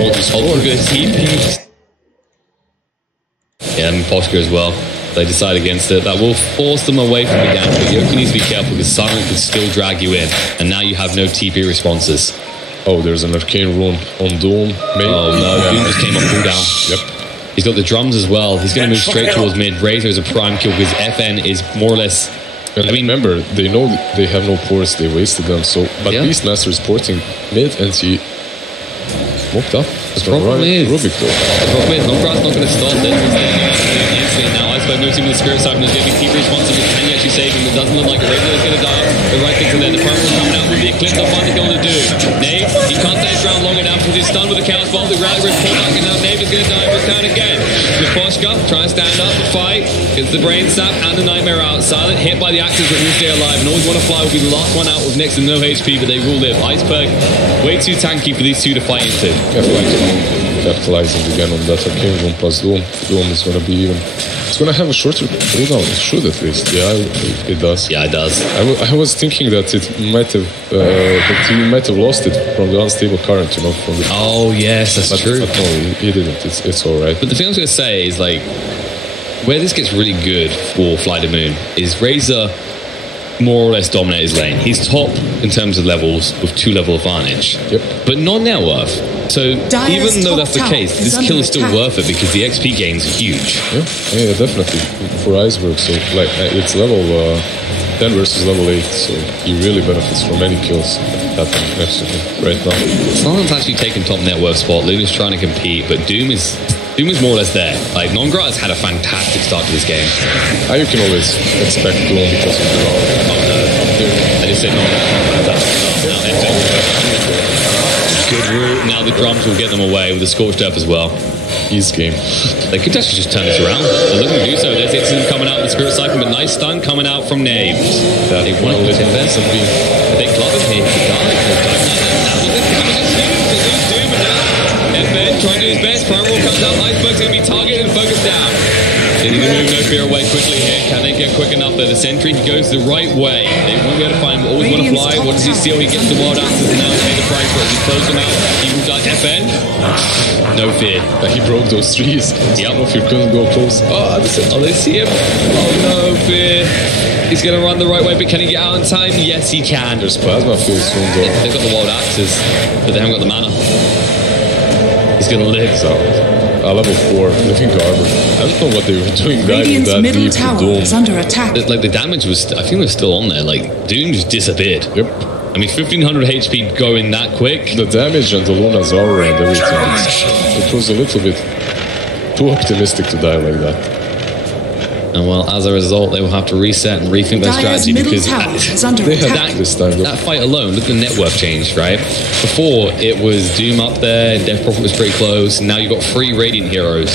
hold his TP. Yeah, and Poshka as well. They decide against it. That will force them away from the gank, but Yoki needs to be careful because Silent could still drag you in, and now you have no TP responses. Oh, there's an arcane rune on Doom. Maybe. Oh no, Doom just came up cooldown. Yep. He's got the drums as well. He's going to move straight towards mid. Razor is a prime kill because FN is more or less... And I mean, remember, they know they have no pores, they wasted them, so... But Beastmaster is porting mid and he... smoked up. The problem is... Rubik though. The problem is, Nongrad's not going to stop this. Now, Iceberg moves him with the Spirit Siphon. There's going to be TP responses, but can you actually save him? It doesn't look like it. Razor is going to die. The right things are there. The purple coming out with the Eclipse. Not finding kill to do. Nave, he can't stay his ground long enough because he's stunned with the counter spell. The rally wrist pull back, and now Nave is going to die and return again. Poshka trying to stand up, fight, gets the brain sap and the nightmare out. Silent hit by the axes, but will stay alive. And always want to fly will be the last one out with next to no HP, but they will live. Iceberg, way too tanky for these two to fight into. Capitalizing again on that arcane room plus Doom. Doom is going to be even... It's going to have a shorter cooldown. It should at least. Yeah, it does. Yeah, it does. I was thinking that it might have... that he might have lost it from the unstable current, you know, from the... Oh, yes, that's true. But no, he didn't. It's alright. But the thing I was going to say is, like, where this gets really good for Fly to Moon is Razor more or less dominate his lane. He's top in terms of levels with 2-level advantage. Yep. But not net worth. So even though that's the case, this kill is still worth it because the XP gains are huge. Yeah, definitely. For Iceberg, so like it's level 10 versus level 8, so he really benefits from any kills happening next to him right now. Silent's actually taken top net worth spot. Luna's trying to compete, but Doom is more or less there. Like, Nongrad's had a fantastic start to this game. You can always expect Doom because of the Oh no. I just said good route. Now the drums will get them away with the Scorched Earth as well. Easy game. They could actually just turn this around. They're looking to do so. There's Ixon coming out of the Spirit Cycle, but nice stun coming out from Nave. They want to put invest and be... They club him here. He died. Now the damage is huge. They lose Doom, and now FN trying to do his best. Prime Roll comes out. Iceberg's going to be targeted and focused down. They need to move No Fear away quickly here. Can they get quick enough there? The sentry, he goes the right way. They won't be able to find him. Always want to fly. What does he steal? He gets the wild axes and now pay the price for it. He closed him out. He will die. FN. No Fear. He broke those trees. Yep. No Fear couldn't go close. Oh, they see him. Oh, No Fear. He's going to run the right way, but can he get out in time? Yes, he can. There's plasma fields soon though. They've got the wild axes, but they haven't got the mana. He's going to live. So, level 4, living armor. I don't know what they were doing diving that middle deep tower to Doom. is under attack. Like, the damage was, I think it was still on there. Like, Doom just disappeared. Yep. I mean, 1500 HP going that quick. The damage and the Luna's aura and everything. It was a little bit too optimistic to die like that. And well, as a result, they will have to reset and rethink their strategy because they had this time. That fight alone, look at the net worth change, right? Before, it was Doom up there, Death Prophet was pretty close. Now you've got 3 Radiant heroes.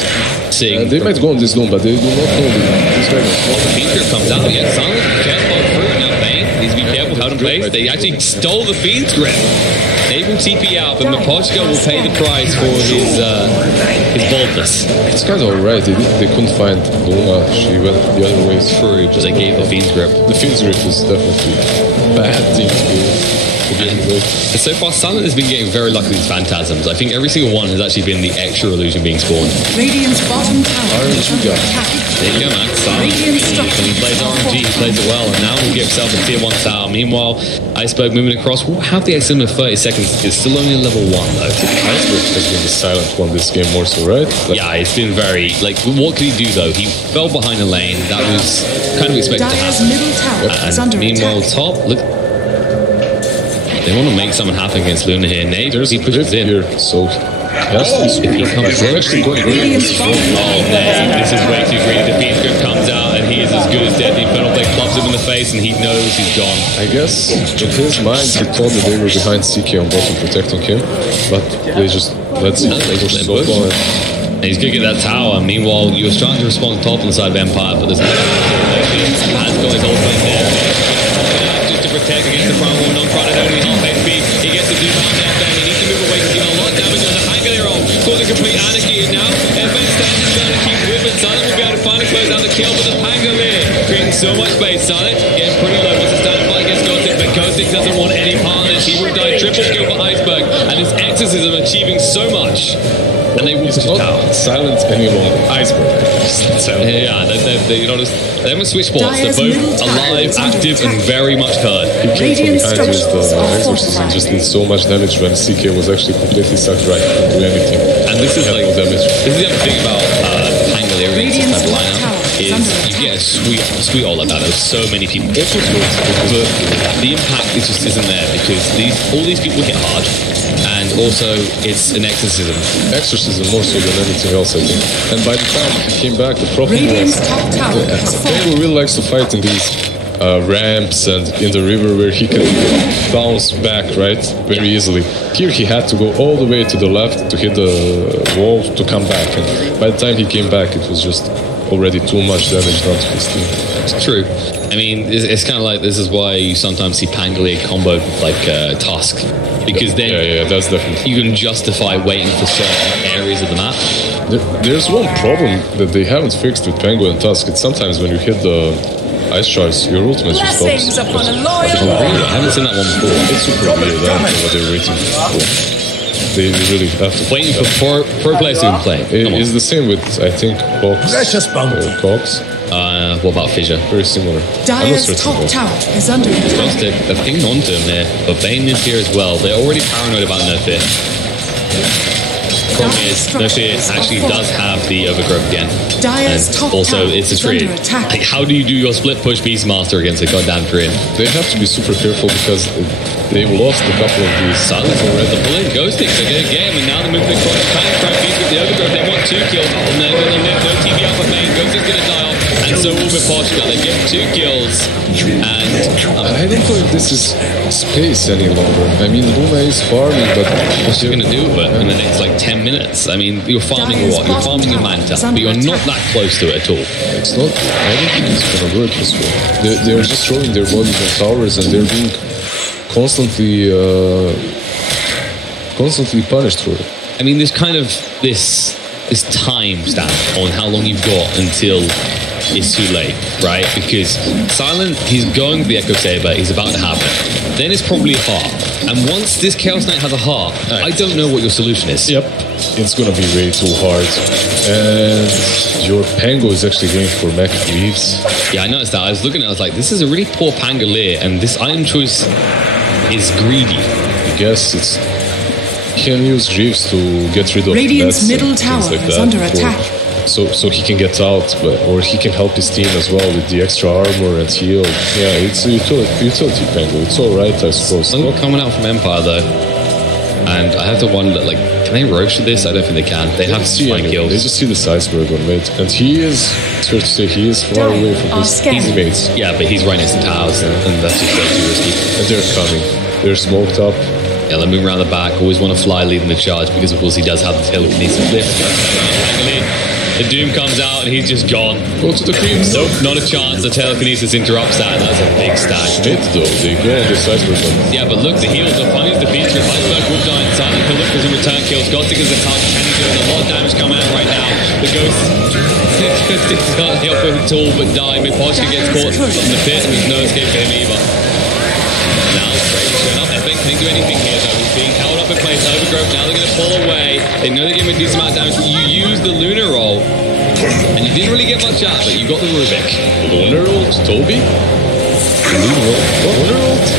They might go on this Doom, but they do not know these dragons. Well, the Fiend Grip comes out, yeah, Silent, be careful through. Now Bane needs to be careful, held in place. They actually stole the Fiend's Grip. They will TP out, but Mapochka will pay the price for his boldness. It's kind of alright. They couldn't find Luna. She went the other way through. But they gave the Fiend's Grip. The Fiend's Grip is definitely a bad thing to do. And so far, Silent has been getting very lucky with these phantasms. I think every single one has actually been the extra illusion being spawned. Radiant's bottom tower is under attack. There you go, man. Silent. When he plays RNG, he plays it well, and now he'll get himself a tier 1 tower. Meanwhile, Iceberg moving across. We'll have the XM in 30 seconds. It's still only a level 1, though. Iceberg has been the silent one this game more so, right? Like, yeah, it's been very... Like, what could he do, though? He fell behind the lane. That was kind of expected to happen. Middle tower is under meanwhile, attack. top, look... They want to make something happen against Luna here. Nate, he pushes in. Here, so if he comes in. Oh, Nate, this is way too greedy. The Fiend's Grip comes out, and he is as good as dead. The Infernal Blade clubs him in the face, and he knows he's gone. I guess in his mind, he thought that they were behind CK on bottom protecting him, but they just let CK push so far. And he's going to get that tower. Meanwhile, you were trying to respond top on the side of Empire, but there's no has got his ultimate there. Just to protect against the front wall, non-front at only half HP. He gets the Doom out there. He needs to move away because he's got a lot of damage on the Hanger there on. Causing complete anarchy. And now, FN standing trying to keep whipping. Silent will be able to finally close out the kill, but the Pango here creating so much space. Silent getting pretty low. Wants to stand and fight against Gothic, but Ghostic doesn't want any part of this. He will die triple kill for Iceberg, and his Exorcism achieving so much. And they will push it out. Silent any longer. Iceberg. Yeah, they haven't switched spots. They're both alive, active, and very much hurt. He came from behind with the Exorcism, just did so much damage when CK was actually completely stuck right, couldn't do anything. And this is like, damage. This is the other thing about Pangolier type lineup is you get a sweet all like that. There's so many people. But the impact just isn't there because all these people hit hard, and also it's an exorcism. Exorcism more so than anything else, I think. And by the time he came back, the problem was Pango really likes to fight in these ramps and in the river where he can bounce back, right, very easily. Here he had to go all the way to the left to hit the wall to come back, and by the time he came back, it was just already too much damage done to his team. It's true. I mean, it's kind of like, this is why you sometimes see Pangolier comboed with like Tusk, because then that's definitely, you can justify waiting for certain areas of the map. There's one problem that they haven't fixed with Pango and Tusk. It's sometimes when you hit the ice shards, your ultimate just stops. I haven't seen that one before. It's super weird. I don't know what they're waiting for. They really have to. Waiting for pro players to play. It's the same with, I think, Cox. What about Fissure? Very similar. Dire's top tower is under attack. They're pinged onto him there, but Bane is here as well. They're already paranoid about Nerfit. Problem is, Nerfit actually does have the overgrowth again. Dire's top also, tower it's a is tree. under attack. Like, how do you do your split push Beastmaster against a goddamn tree? They have to be super careful because they've lost a couple of these. Silence already. The bullet Ghostic, they're going to get him, and now they're moving across the time frame. Beast with the overgrowth. They want 2 kills, and they're going to live. No TV up for Bane. Ghostic's going to die off, and so will be Portugal. They give 2 kills, and I don't know if this is space any longer. I mean, Luna is farming, but what's she going to do with it in the next like 10 minutes? I mean, you're farming what? You're farming your Manta, but you're not that close to it at all. It's not. I don't think it's going to work this way. They're just throwing their bodies on towers, and they're being constantly punished for it. I mean, there's kind of this time stamp on how long you've got until it's too late, right? Because Silent, he's going with the Echo Saber, he's about to have it. Then it's probably a heart. And once this Chaos Knight has a heart, I don't know what your solution is. Yep. It's gonna be way too hard. And your Pango is actually going for Mech Leaves. Yeah, I noticed that. I was looking at it, I was like, this is a really poor Pangolier, and this item choice is greedy. I guess it's... He can use Greaves to get rid of Radiant's middle tower is under attack. So he can get out, or he can help his team as well with the extra armor and heal. Yeah, it's a utility Pango. It's alright, I suppose. I'm coming out from Empire though, and I have to wonder, like, can they roach this? I don't think they can. They have to find kills. They just see the Iceberg on mid, and he is, it's fair to say, he is far away from his teammates. Yeah, but he's right next to towers, and that's just way too risky. And they're coming. They're smoked up. Yeah, they're moving around the back. Always want to fly leading the charge because, of course, he does have the telekinesis lift. The Doom comes out and he's just gone. Go to the creeps. Nope, not a chance. The telekinesis interrupts that. That's a big stack. Mid though, they go on this Iceberg. Yeah, but look, the heals are funny as the feature. Iceberg will die in silent. Calypso's in return kills. Ghostic is the target. Can he do it? A lot of damage coming out right now. The Ghost can't help him at all but die. Miposhka gets caught in the pit and there's no escape for him either. Now, Brayden's showing up. Epic can't do anything here though. He's being held up in place. Overgrowth. Now they're going to pull away. They know they're giving a decent amount of damage. You use the Lunar roll. And you didn't really get much out, but you got the Rubik. Lunar ult? Toby? Lunar ult? What? Lunar ult?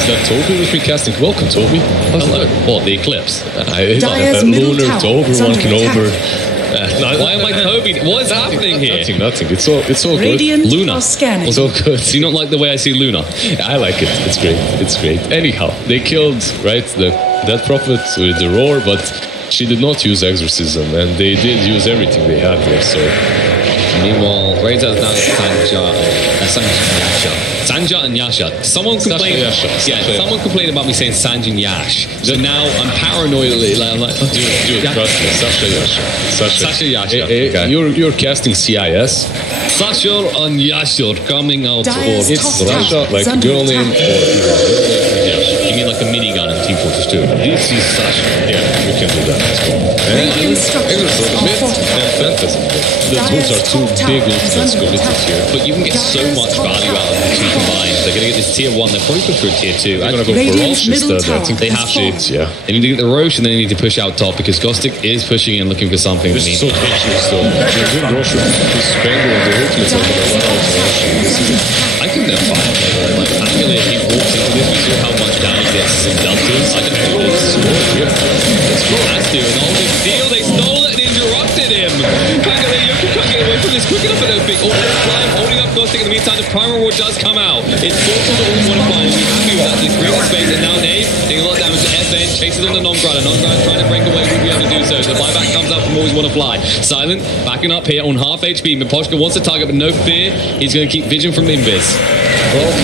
Is that Toby with me casting? Welcome, Toby. Hello. What, the Eclipse? Lunar Toby, one can over. Why am I Toby? What is happening here? Nothing. It's all good. Luna. It's all good. Do you not like the way I see Luna? I like it. It's great. It's great. Anyhow, they killed, right, the Death Prophet with the roar, but she did not use Exorcism, and they did use everything they had there, so... Meanwhile, Razor's now Sanja and Yasha. Someone complained. Someone complained about me saying Sanj and Yash. So now I'm paranoidly like, I'm like, dude, trust me, Sasha Yasha. Sasha Yasha. Okay. You're casting CIS. Sasha and Yasha coming out for it's Sasha, like a girl name, or you mean like a minigun in Team Fortress 2? This is Sasha. Yeah, you can do that as well. Radiant structures are fortified. Those are two big ultimates committed here. But you can get so much value out of the two combined. They're going to get this tier 1. They'll probably push for a tier 2. I'm going to go for Roche instead. I think they have to. Yeah. They need to get the Roche and then they need to push out top because Ghostic is pushing in looking for something. This is so dangerous though. They're doing Roche with this Spangle and the ultimates are going to run out of Roche. I think they're fine. Like, Angela, if he walks into this, we saw how much damage this does to us. I can do this. Has to, and all this deal, they stole it and interrupted him. Angela, you can't get away from this quick enough. And big flying, holding up Ghostic in the meantime. The Primal Roar does come out. It's forces that always want to find. We're happy with that. This creates space, and now Nave taking a lot of damage to FN, chases on the non-grinder. Non-grinder trying to break away, will be able to do so. The buyback comes up from Always Want to Fly. Silent, backing up here on half HP. Miposhka wants to target, but no fear. He's going to keep vision from Invis. Well,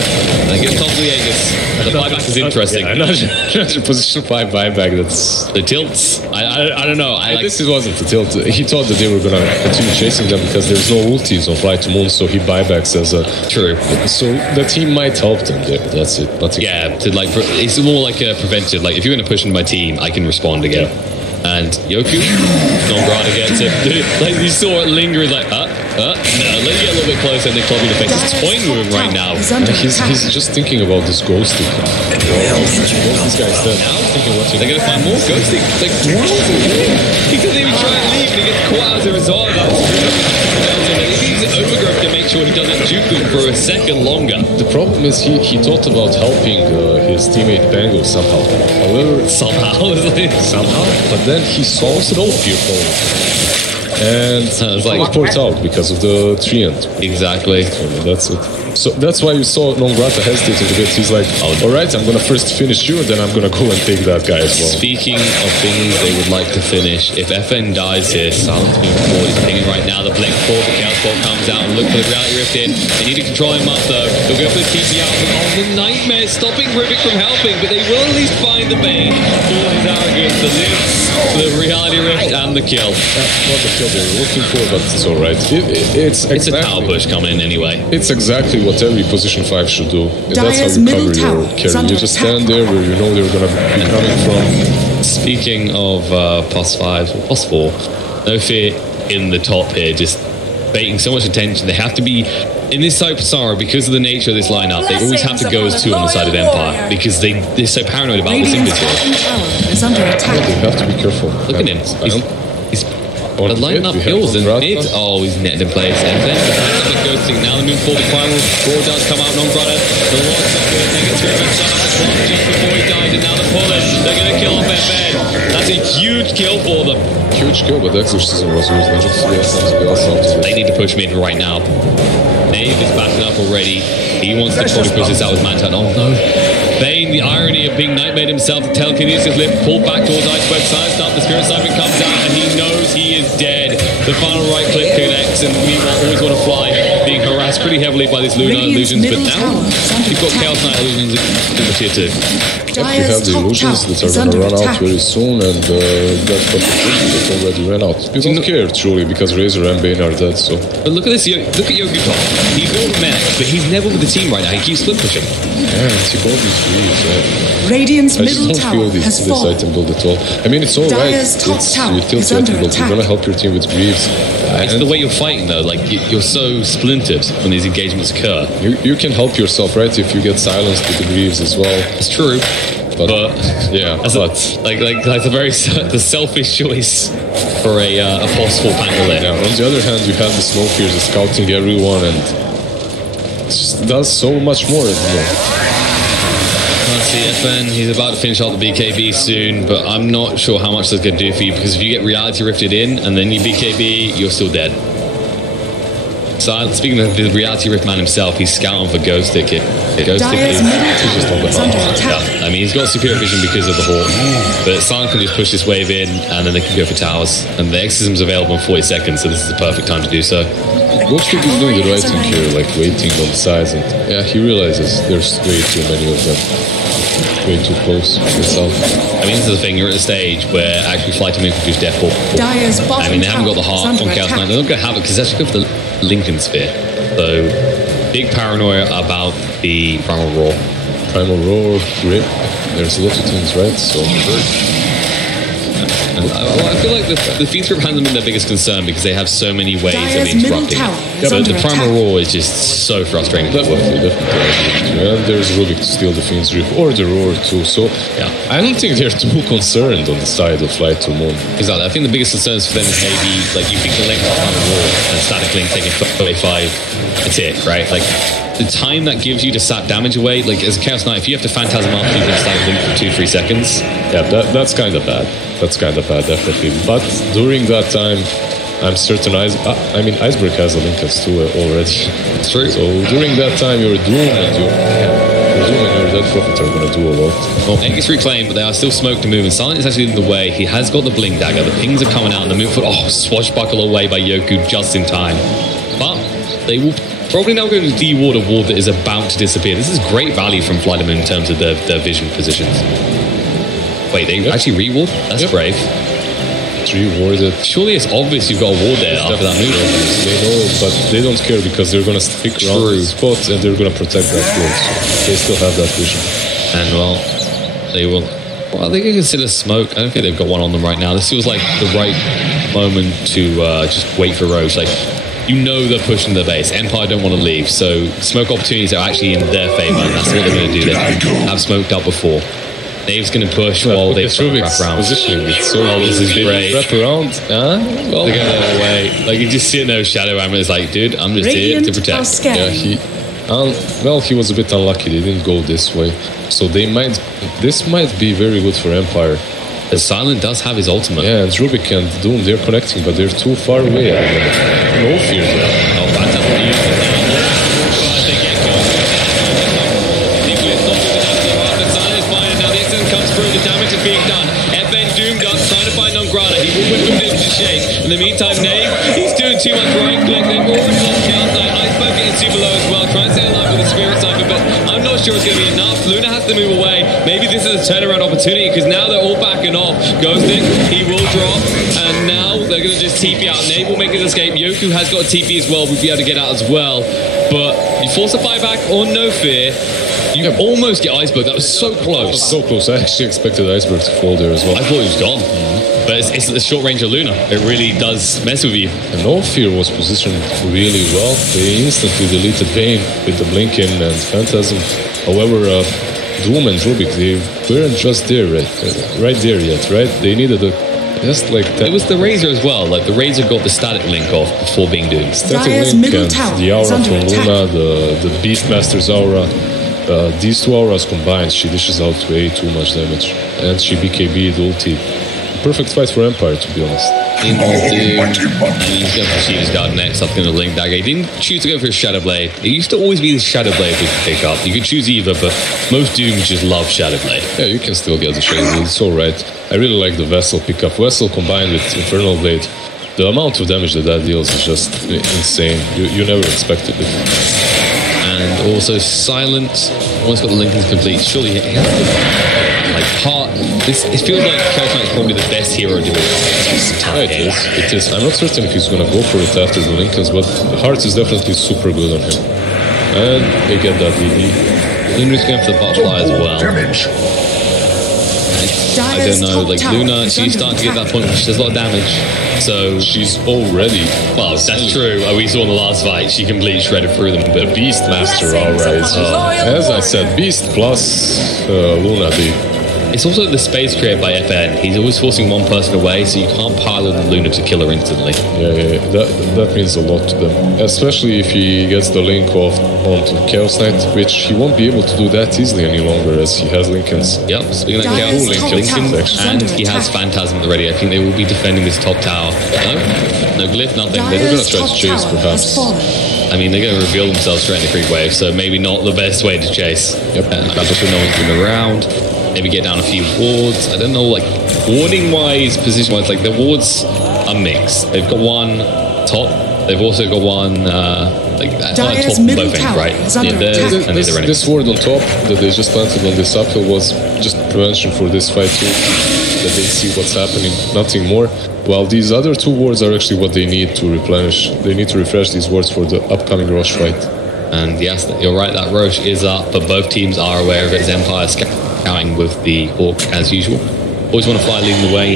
that gets top of the Aegis. The buyback is interesting. Yeah, another position 5 buyback. That's the tilts. I don't know. This wasn't the tilt. He thought that they were gonna continue chasing them because there's no ultis on Fly to Moon, so he buybacks as a true. So the team might help them there. That's it. Nothing. Yeah, to like it's more like a preventive. Like if you're gonna push into my team, I can respond again. Yeah. And Yoku, non-grinder gets it. Like you saw it linger, like no, let me get a little bit closer and then club in the face. He's toying with him right now. He's just thinking about this ghosting. This guy's dead. Now thinking what they're gonna find more ghosting. Like what? He doesn't even try and leave and he gets caught out as a result of that. He needs overgrowth to make sure he doesn't juke him for a second longer. The problem is he thought about helping his teammate Bango somehow. However, somehow, but then he solves it all fearful. And it's like ports out because of the treant. Exactly. That's it. So that's why you saw Non-Grata hesitating a bit. He's like, alright, I'm gonna first finish you, and then I'm gonna go and take that guy as well. Speaking of things they would like to finish, if FN dies here, Silent moving forward is pinging right now. The Blink 4, the Chaos Ball comes out and look for the Reality Rift in. They need to control him up though. They'll go for the TP out of the Nightmare, stopping Rivik from helping, but they will at least find the Bane for his arrogance to live the Reality Rift and the kill. That's not the kill they were looking for, but it's alright. It's a tower push coming in anyway. It's exactly what every position 5 should do. That's how you cover your carry. You just stand there where you know they're going to be coming from. Speaking of +5s or +4, no fear in the top here, just baiting so much attention. They have to be in this type of Sara because of the nature of this lineup. They always have to go as 2 on the side of Empire because they're so paranoid about this inventory. They have to be careful. Look at him. He's the lineup kills in mid. Oh, he's netted in place. And then the ghosting. Now the move forward. The final score does come out. Non-Grata. The loss of the negative just before he died. And now the pullers. They're going to kill off FN. That's a huge kill for them. Huge kill, but the exorcism was used. They need to push mid right now. Nave is backing up already. He wants to probably push this out with Mantan. Oh no. Bane, the irony of being Nightmare himself, the telekinesis lift pulled back towards Iceberg, sized up, the Spirit Siphon comes out, and he knows he is dead. The final right click connects, and meanwhile, Always Want to Fly, being harassed pretty heavily by these Lunar illusions, but now you've got Chaos Knight illusions in the tier 2. You have the illusions that are going to run out very soon, and that's what the illusions that already ran out. You don't care, truly, because Razor and Bane are dead, so... But look at this, look at Yogi Top. He's all mech, but he's never with the team right now. He keeps split pushing. Yeah, he got these greaves, Radiant's middle tower has fallen. This item build at all. I mean, it's alright. It's utility item build. You're going to help your team with greaves. It's the way you're fighting, though. Like, you're so splintered when these engagements occur. You can help yourself, right? If you get silenced with the greaves as well. It's true. But yeah, that's a very the selfish choice for a possible Pangolin. Yeah, on the other hand, you have the Snowpiercer scouting everyone, and it just does so much more. Let's see, FN, he's about to finish off the BKB soon, but I'm not sure how much that's going to do for you, because if you get Reality Rifted in and then you BKB, you're still dead. So, speaking of the Reality Rift man himself, he's scouting for Ghost Stick. Ghost Stick is just on the yeah. I mean, he's got superior vision because of the Hawk, but Silent can just push this wave in, and then they can go for towers. And the Exorcism's available in 40 seconds, so this is the perfect time to do so. Ghost Stick is doing the right thing here, like waiting on the sides, and yeah, he realizes there's way too many of them. Way too close to himself. I mean, this is the thing, you're at a stage where actually Flight to Moon can produce Death Ball. I mean, they haven't got the heart on Chaos Knight. They're not going to have it because that's good for the Lincoln Sphere. So, big paranoia about the Primal Roar. Primal Roar, Grip. There's a lot of things, right? So, And I feel like the Fiends group hasn't been their biggest concern because they have so many ways of interrupting. But the Primal Roar is just so frustrating. Definitely. And there's Rubik to steal the Fiend's Reef or the Roar too. So yeah, I don't think they're too concerned on the side of Flight to Moon. Exactly. I think the biggest concerns for them is maybe like you pick the length of Primal Roar and Static Link taking 35 a tick, right? Like the time that gives you to sap damage away, like as a Chaos Knight, if you have to Phantasm after you can Static Link for 2-3 seconds. Yeah, that's kind of bad. That's kind of bad, definitely. But during that time, I'm certain Iceberg has a Lincolns too already. That's true. So during that time, your Doom and your Dead Prophet are going to do a lot. Well, Egg is reclaimed, but they are still smoked to move, and Silent is actually in the way. He has got the Blink Dagger. The pings are coming out, and the move foot, swashbuckle away by Yoku just in time. But they will probably now go to de-ward a ward that is about to disappear. This is great value from Flight of Moon in terms of their vision positions. Wait, they actually re-ward? That's brave. It's rewarded. Surely it's obvious you've got a ward there after that move. They know, but they don't care because they're going to stick around the spot and they're going to protect that ward. So they still have that vision. And well, they will. Well, they can consider smoke. I don't think they've got one on them right now. This feels like the right moment to just wait for Roche. Like, you know they're pushing the base. Empire don't want to leave, so smoke opportunities are actually in their favor, and that's what they're going to do. They have smoked up before. Dave's going to push while they wrap around. Positioning. It's so this is great. Wrap around. Well, they're going the way. Like, you just sit there, Shadow Hammer is like, dude, I'm just here to protect. Yeah, he was a bit unlucky. They didn't go this way. So this might be very good for Empire. The Silent does have his ultimate. Yeah, and Rubik and Doom, they're connecting, but they're too far away. No fear there. Oh, fantastic. The damage is being done. FN Doom Gun trying to find Nongrata. He will whip him into shape. In the meantime, Nave, he's doing too much right click. They've already lost Chaos Knight. Iceberg getting super low as well. Trying to stay alive with the Spirit Cypher, but I'm not sure it's going to be enough. Luna has to move away. Maybe this is a turnaround opportunity because now they're all backing off. Ghostic, he will drop, and now they're going to just TP out. Nave will make his escape. Yoku has got a TP as well. We'll be able to get out as well. But you force a buyback on No Fear. You almost get Iceberg. That was so close. So close. I actually expected Iceberg to fall there as well. I thought he was gone. But it's the short range of Luna. It really does mess with you. And No Fear was positioned really well. They instantly deleted Bane with the Blinking and Phantasm. However, Doom and Rubik, they weren't just there right there yet, right? They needed just like that. It was the Razor as well. Like the Razor got the Static Link off before being doomed. Static Link and the aura from Luna, the Beastmaster's aura. These two auras combined, she dishes out way too much damage. And she BKB'd ulti. Perfect fight for Empire, to be honest. In Doom, and he's going for Shield's Guard next, up in the Link Dagger. He didn't choose to go for a Shadow Blade. It used to always be the Shadow Blade we could pick up. You could choose either, but most Dooms just love Shadow Blade. Yeah, you can still get the Shadow Blade, it's alright. I really like the Vessel pickup. Vessel combined with Infernal Blade. The amount of damage that deals is just insane. You never expected it. And also Silent, almost got the Lincolns complete. Surely he has the heart. It feels like Chaos Knight is probably the best hero to do it. It is. I'm not certain if he's gonna go for it after the Lincolns, but the heart is definitely super good on him. And they get that DD. Luna's going for the butterfly as well. I don't know, like Luna, she's starting to get that point where she does a lot of damage. So she's already. Well, that's true. We saw in the last fight, she completely shredded through them. The Beastmaster aura is, as I said, Beast plus Luna. It's also the space created by FN. He's always forcing one person away, so you can't pile on Luna to kill her instantly. Yeah. That means a lot to them. Especially if he gets the link off onto Chaos Knight, which he won't be able to do that easily any longer as he has Lincolns. Yep, speaking of Chaos Lincoln, and he has Phantasm already. I think they will be defending this top tower. No glyph, nothing. They're going to try to chase, perhaps. I mean, they're going to reveal themselves straight in the creep wave, so maybe not the best way to chase. Yep. No one's been around. Maybe get down a few wards. I don't know, like, warding-wise, position-wise, like, the wards are mixed. They've got one top. They've also got one, like, top on both ends, right? This ward on top that they just planted on this uphill was just prevention for this fight, too. That they see what's happening, nothing more. While these other two wards are actually what they need to replenish. They need to refresh these wards for the upcoming Roche fight. And yes, you're right, that Roche is up, but both teams are aware of it as Empire scouting with the Hawk as usual. Always want to fly leading the way.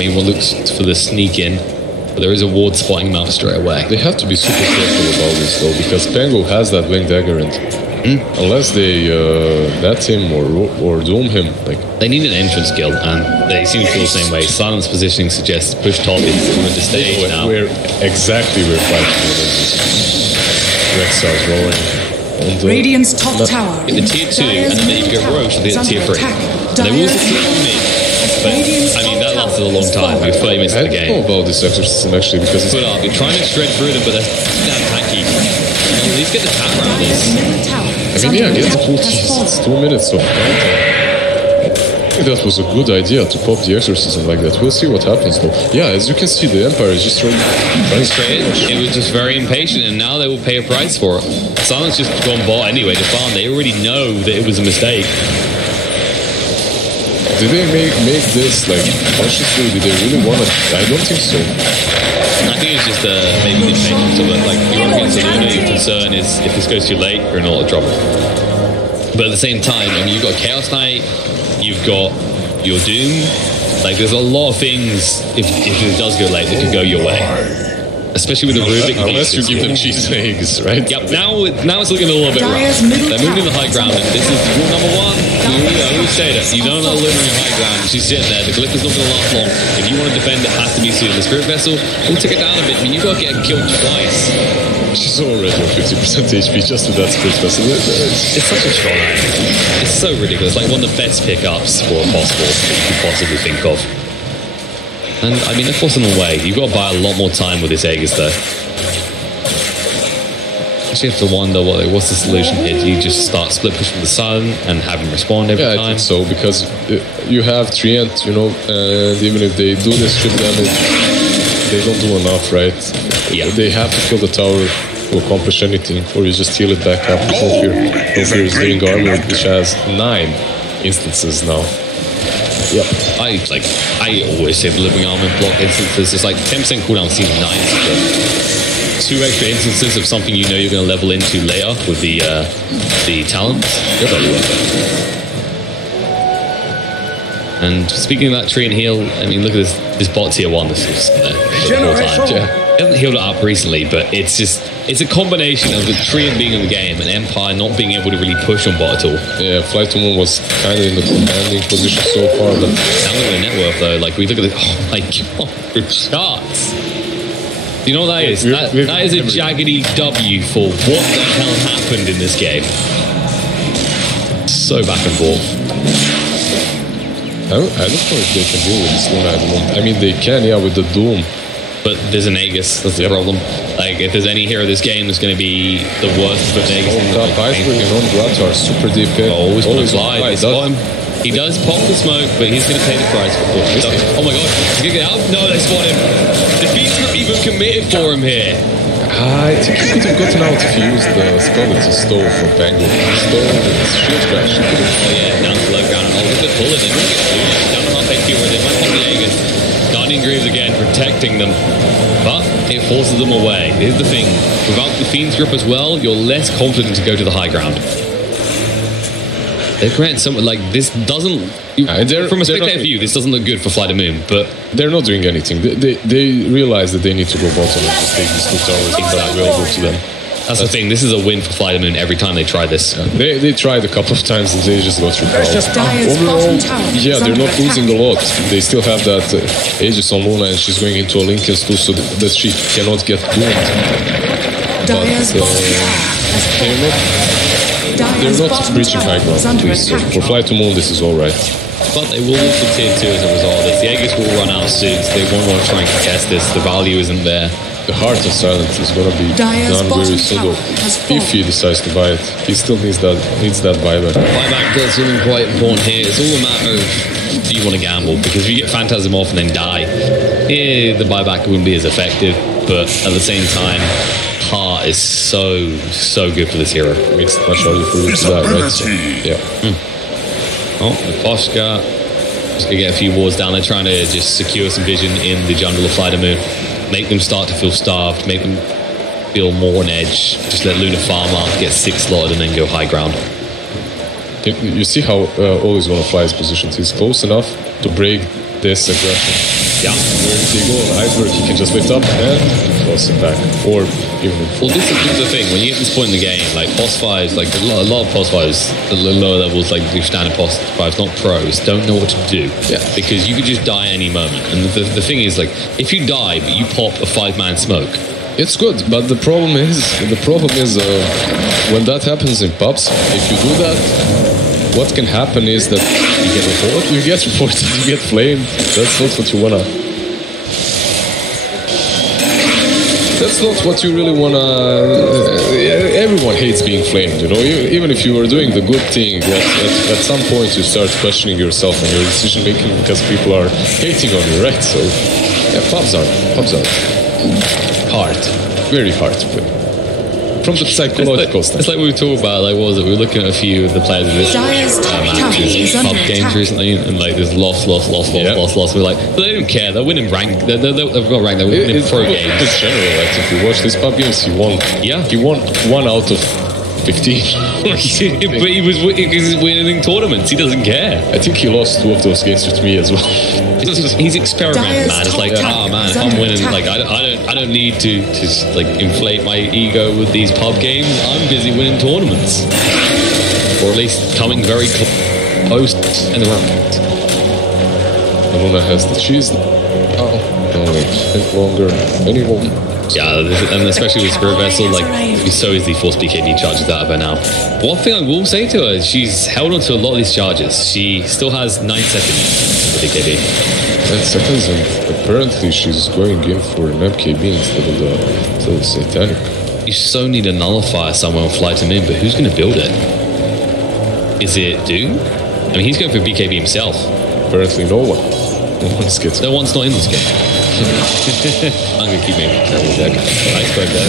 mean, one looks for the sneak in, but there is a ward spotting him out straight away. They have to be super careful about this though, because Pango has that wing dagger, and unless they net him or doom him, like they need an entrance kill, and they seem to feel the same way. Silence positioning suggests push top is coming to stage now. Where exactly we're fighting is Rexar's rolling. And, Radiant's top tower. In the tier 2, and then you go Roche at the tier 3. They will succeed on mid, but I mean that lasted a long time. We're 30 minutes of the game. I don't know about this exorcism actually, because it's you're trying to shred through them, but they're damn tanky. At least get the tap around this. I mean, yeah, get the full cheese. It's 2 minutes of counting. I think that was a good idea to pop the exorcism like that. We'll see what happens though. Yeah, as you can see, the Empire is just running straight in. It was just very impatient, and now they will pay a price for it. Silence just gone bot anyway to farm. They already know that it was a mistake. Did they make this like consciously? Did they really want to? I don't think so. I think it's just maybe the impatience of it. Like, you're against the Luna, your concern is if this goes too late, you're in a lot of trouble. But at the same time, I mean, you've got Chaos Knight, you've got your Doom. Like, there's a lot of things, if it does go late, that could go your way. Especially with the Rubik. Unless you give them cheese eggs, right? Yep, now it's looking a little bit rough. They're moving to the high ground, and this is rule number 1. I always say that. You don't know living in high ground. She's sitting there. The Glyph is not going to last long. If you want to defend, it has to be soon. The Spirit Vessel will take it down a bit. I mean, you've got to get killed twice. She's already on 50% HP just with that Spirit Vessel. It's such a strong item. It's so ridiculous. Like one of the best pickups for a boss force that you could possibly think of. And I mean, they're forcing them away. You've got to buy a lot more time with this Aegis, though. Actually, have to wonder what's the solution here. Do you just start split pushing the Sun and have him respond every time? I think so, because you have Treant, you know, and even if they do this shit damage, they don't do enough, right? Yeah. They have to kill the tower to accomplish anything, or you just heal it back up. No fear is doing armor, which has 9 instances now. Yep. I always say the living armor block instances. It's like 10% cooldown seems nice, but 2 extra instances of something you know you're going to level into later with the talent. Yep. And speaking of that tree and heal, I mean, look at this bot tier 1. This is the whole time. Yeah. He hasn't healed it up recently, but it's a combination of the tree and being in the game and Empire not being able to really push on bot at all. Yeah, Flight to Moon was kind of in the commanding position so far, but now look at the net worth though. Like we look at this, oh my god, the charts. You know what that is? That is a jaggedy W for what the hell happened in this game. So back and forth. I don't know if they can deal with this Luna at the moment. I mean, they can, yeah, with the Doom. But there's an Aegis, that's the problem. Like, if there's any hero of this game that's going to be the worst of an Aegis. Viper, you know, Gratar, super deep in. Always want to fly. He does pop the smoke, but he's going to pay the price for it. Oh my god, he's going to get out? No, they spot him. The Beats are even committed for him here. I think he could have gotten out if he used the spell that he stole from Pango. He stole his shield crash. Oh yeah, down to low ground. Oh, look at the bullet. They're going to get through. Down to half HP where they might pop the Aegis. Guardian Greaves again, protecting them. But it forces them away. Here's the thing. Without the Fiend's Grip as well, you're less confident to go to the high ground. They're granted something like this doesn't... from a spectator view, this doesn't look good for Flight of Moon, but... They're not doing anything. They realize that they need to go bottom and just take these 2 towers that are available to them. That's the thing. This is a win for Flight of Moon every time they try this. Yeah. They tried a couple of times and they just got repelled. Overall, yeah, they're not losing a lot. They still have that Aegis on Luna and she's going into a Linken's too, so that she cannot get doomed. They're not breaching high ground, so for Flight to Moon, this is alright. But they will lose to tier 2 as a result of this. The Aegis will run out soon, so they won't want to try and contest this. The value isn't there. The Heart of Silence is going to be done very soon, if he decides to buy it. He still needs that buyback. Buyback does something quite important here. It's all a matter of, do you want to gamble? Because if you get Phantasm off and then die, the buyback wouldn't be as effective. But at the same time, Heart is so good for this hero. It makes it much harder for you to die, right? So, yeah. Oh, the Poshka. Just going to get a few wards down there, trying to just secure some vision in the jungle of Flight of Moon. Make them start to feel starved, make them feel more on edge. Just let Luna farm up, get 6 slotted, and then go high ground. You see how always going to fly his positions. He's close enough to break this aggression. Yeah. Where if they go on either, he can just lift up and toss it back. Or even... Well, this is the thing. When you get to this point in the game, like boss fives, like a lot of boss fives, the lower levels, like the standard boss fives, not pros, don't know what to do. Yeah. Because you could just die any moment. And the thing is, like, if you die, but you pop a 5-man smoke, it's good, but the problem is when that happens in pubs, if you do that, what can happen is that you get reported, you get flamed. That's not what you wanna. That's not what you really wanna. Everyone hates being flamed, you know. Even if you are doing the good thing, at some point you start questioning yourself and your decision making because people are hating on you, right? So, yeah, pubs are hard, very hard to play. From the psychological standpoint. It's like we were talking about, like, what was it? We were looking at a few of the players of this matches, pub games recently, and like there's loss. We're like, but they don't care. They're winning rank. They've got rank. They're winning pro games. It's general. Like if you watch these pub games, he won. Yeah, he won 1 out of 15. But he's winning tournaments. He doesn't care. I think he lost 2 of those games with me as well. He's experimenting, man. It's like, man, if I'm winning, like I don't need to like inflate my ego with these pub games. I'm busy winning tournaments, or at least coming very close in the rankings. Luna has the cheese. Oh, no, wait, longer. Anyone? Yeah, and especially with Spirit Vessel, like, it's so easily force BKB charges out of her now. One thing I will say to her is she's held on to a lot of these charges. She still has 9 seconds for BKB. 9 seconds, and apparently she's going in for an MKB instead of the Satanic. You so need a nullifier somewhere on fly to mid, but who's going to build it? Is it Doom? I mean, he's going for BKB himself. Apparently no one. No one's not in this game. I'm going to keep making terrible deck. Nice code there.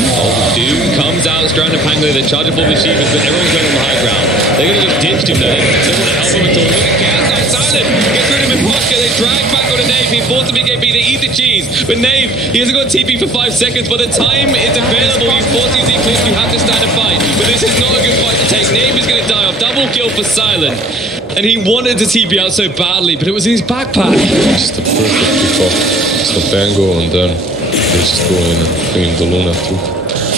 Doom comes out, surrounded Pango, they're charging for the achievements, but everyone's going on the high ground. They're going to just ditch him there. They want to help him at all. Look at Chaos Silent. Gets rid of him in Posca. They drag back on a Nave. He forces the BKB. They eat the cheese. But Nave, he hasn't got TP for 5 seconds. By the time it's available, you force these eclipse, you have to stand and fight. But this is not a good fight to take. Nave is going to die off. Double kill for Silent. And he wanted to TP out so badly, but it was in his backpack. Just a perfect pick-off. Just a Pango, and then they just go in and clean the Luna too.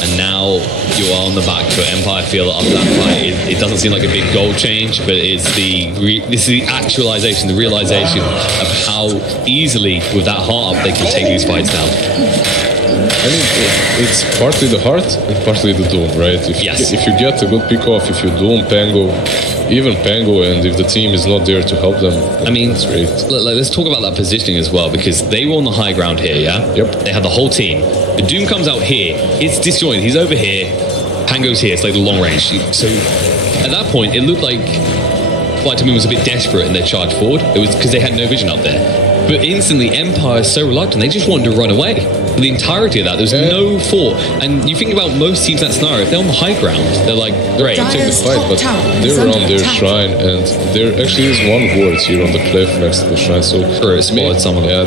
And now you are on the back foot. Empire feel that after that fight, it doesn't seem like a big goal change, but it's this is the actualization, the realization of how easily, with that heart up, they can take these fights now. I mean, it's partly the heart and partly the Doom, right? If you get a good pick-off, if you Doom Pango, even Pango, and if the team is not there to help them, I mean, that's great. Let's talk about that positioning as well, because they were on the high ground here, yeah? Yep. They had the whole team. The Doom comes out here, it's disjointed, he's over here, Pango's here, it's like the long range. So at that point, it looked like Flight to Moon was a bit desperate in their charge forward. It was because they had no vision up there. But instantly, Empire is so reluctant, they just wanted to run away. For the entirety of that, there was no thought. And you think about most teams in that scenario, if they're on the high ground, they're like, great. They take the fight, but they're around their shrine, and there actually is one ward here on the cliff next to the shrine. So sure, it spotted someone. Yeah,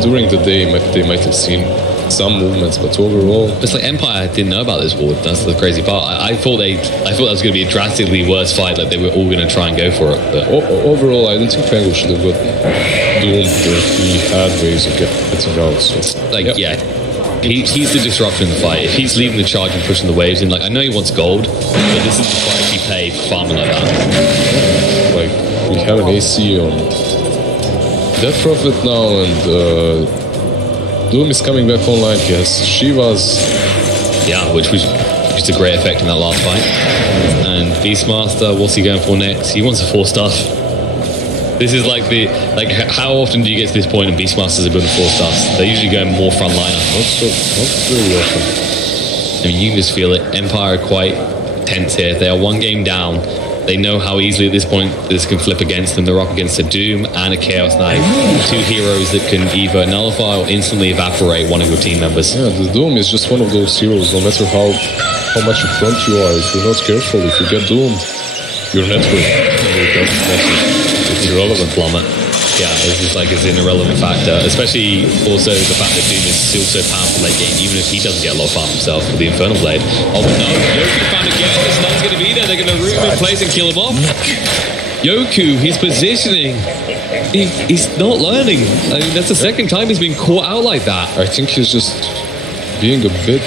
during the day, they might have seen some movements, but overall, it's like Empire didn't know about this ward. That's the crazy part. I thought that was going to be a drastically worse fight. Like they were all going to try and go for it. But overall, I don't think Pango should have got doomed. He had ways of getting out. So. He's the disruption in the fight. If he's leading the charge and pushing the waves in, like I know he wants gold, but this is the price he paid for farming like that. Like we have an AC on Death Prophet now, and Doom is coming back online. He has Shivas. Yeah, which was just a great effect in that last fight. And Beastmaster, what's he going for next? He wants a 4-star. This is like how often do you get to this point and Beastmasters are building 4-stars? They're usually going more front liner. Not very often. I mean, you can just feel it. Empire are quite tense here. They are 1 game down. They know how easily at this point this can flip against them. They're up against a Doom and a Chaos Knight. 2 heroes that can either nullify or instantly evaporate one of your team members. Yeah, the Doom is just one of those heroes, no matter how much in front you are. If you're not careful, if you get doomed, your network it's irrelevant. Plummet. Yeah, it's an irrelevant factor, especially also the fact that Doom is still so powerful late game, even if he doesn't get a lot of farm himself with the Infernal Blade. Oh no, Yoki found again, the stun's going to be there, they're going to root him in place and kill him off. Yoku, his positioning, he's not learning. I mean, that's the second time he's been caught out like that. I think he's just being a bit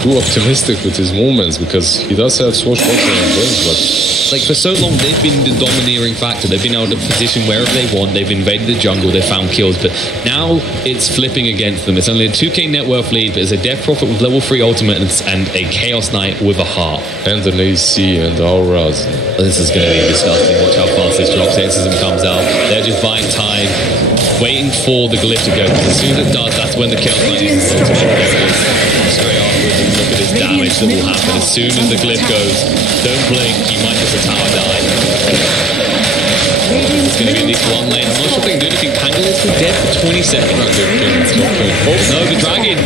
too optimistic with his movements because he does have so much confidence, but like for so long they've been the domineering factor. They've been able to position wherever they want. They've invaded the jungle. They've found kills, but now it's flipping against them. It's only a 2k net worth lead, but it's a Death Prophet with level 3 ultimate and a Chaos Knight with a heart and an AC and auras. This is going to be disgusting. Watch how fast this drops. Exorcism comes out. They're just buying time, waiting for the glyph to go. Because as soon as it does, that's when the Chaos Knight is straight afterwards. And look at this damage that will happen as soon as the glyph goes. Don't blink, you might just a tower die. It's going to be at least one lane. I'm not sure if they can do anything. Tangle is still dead for 20 seconds. Oh no, the dragon!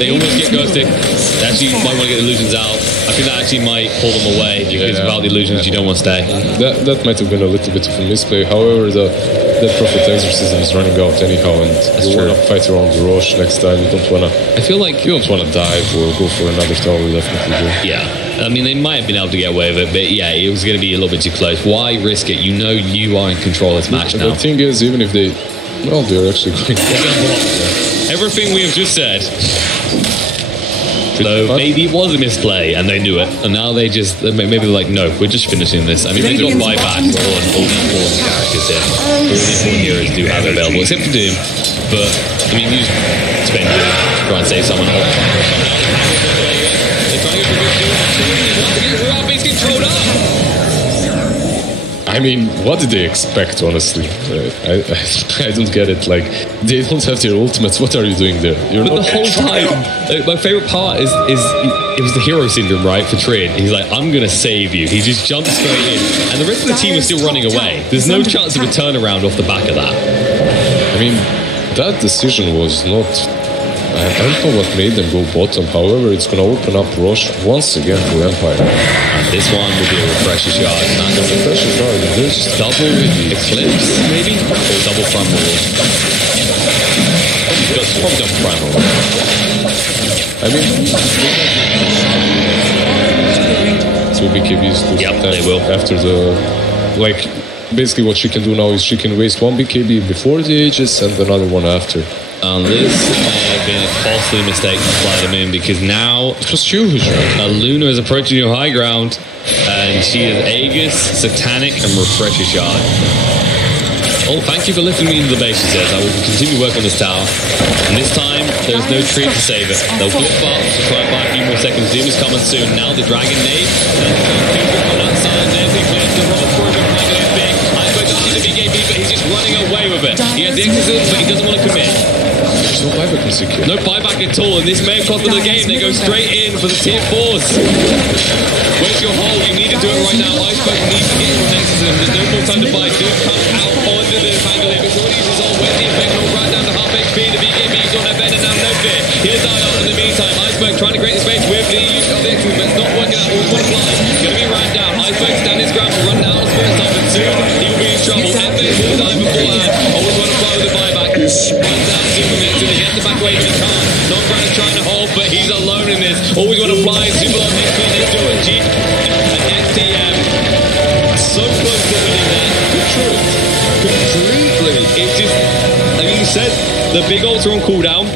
They almost get ghosted. They actually might want to get the illusions out. I think that actually might pull them away because without the illusions you don't want to stay. That might have been a little bit of a misplay. However, that Prophet Exorcism is running out anyhow, and you want to fight around the Roche next time. You don't want to. I feel like you don't want to dive or go for another tower. Definitely do. Yeah. I mean, they might have been able to get away with it, but yeah, it was going to be a little bit too close. Why risk it? You know you are in control of this match now. The thing is, even if they... Well, they're actually going to... Everything we have just said. So maybe it was a misplay, and they knew it, and now they just... Maybe they're like, no, we're just finishing this. I mean, they've got buyback on all the important characters here. All the important heroes do have it available, except for Doom. But, I mean, you spend Doom to try and save someone else. I mean, what did they expect, honestly? I don't get it. Like, they don't have their ultimates. What are you doing there? But the whole time, my favorite part is it was the hero syndrome, right, for Trid. He's like, I'm going to save you. He just jumps straight in. And the rest of the team is still running away. There's no chance of a turnaround off the back of that. I mean, that decision was not... I don't know what made them go bottom. However, it's going to open up Roche once again for Empire. And this one will be a refresher shard. And a refresher shard. There's double Eclipse, maybe? Or double Primal. Probably double Primal. I mean... So BKBs do they will. After the... Like, basically what she can do now is she can waste one BKB before the Aegis and another one after. And this may have been a costly mistake to fly them in because now it was huge. Luna is approaching your high ground and she is Aegis, Satanic, and Refresher Shard. Oh, thank you for lifting me into the base, she says. I will continue work on this tower. And this time, there's no tree to save it. They'll flip up to try and buy a few more seconds. Doom is coming soon. Now the Dragon Nade. On that side, there's the place to roll for him. Dragon is big. I expect to see the BKB, but he's just running away with it. He has the exorcism, but he doesn't want to commit. There's no buyback in secure. No buyback at all, and this may have cost them the game. They go straight in for the tier 4s. Where's your hole? You need to do it right now. Iceberg needs to get your exorcism. There's no more time to buy. Doom comes out onto the Tangle. It's already resolved. Where's the effect? Right down to half HP. The BKB's on their bed, and now no fear. He'll die out in the meantime. Iceberg trying to create the space with the use of the exorcism, but it's not working out. Always want to fly. Going to be ran down. Iceberg stand his ground to run out of spirit time, and soon he will be in trouble. FX will die beforehand. Always want to fly with the buyback. Runs out Superman, so he has to back away, but he can't. Non-Brand is trying to hold, but he's alone in this. Always want to fly. Super on next they do it. G and STM. So close to winning that. The truth. Completely. It's just, I mean, you said the big ults are on cooldown.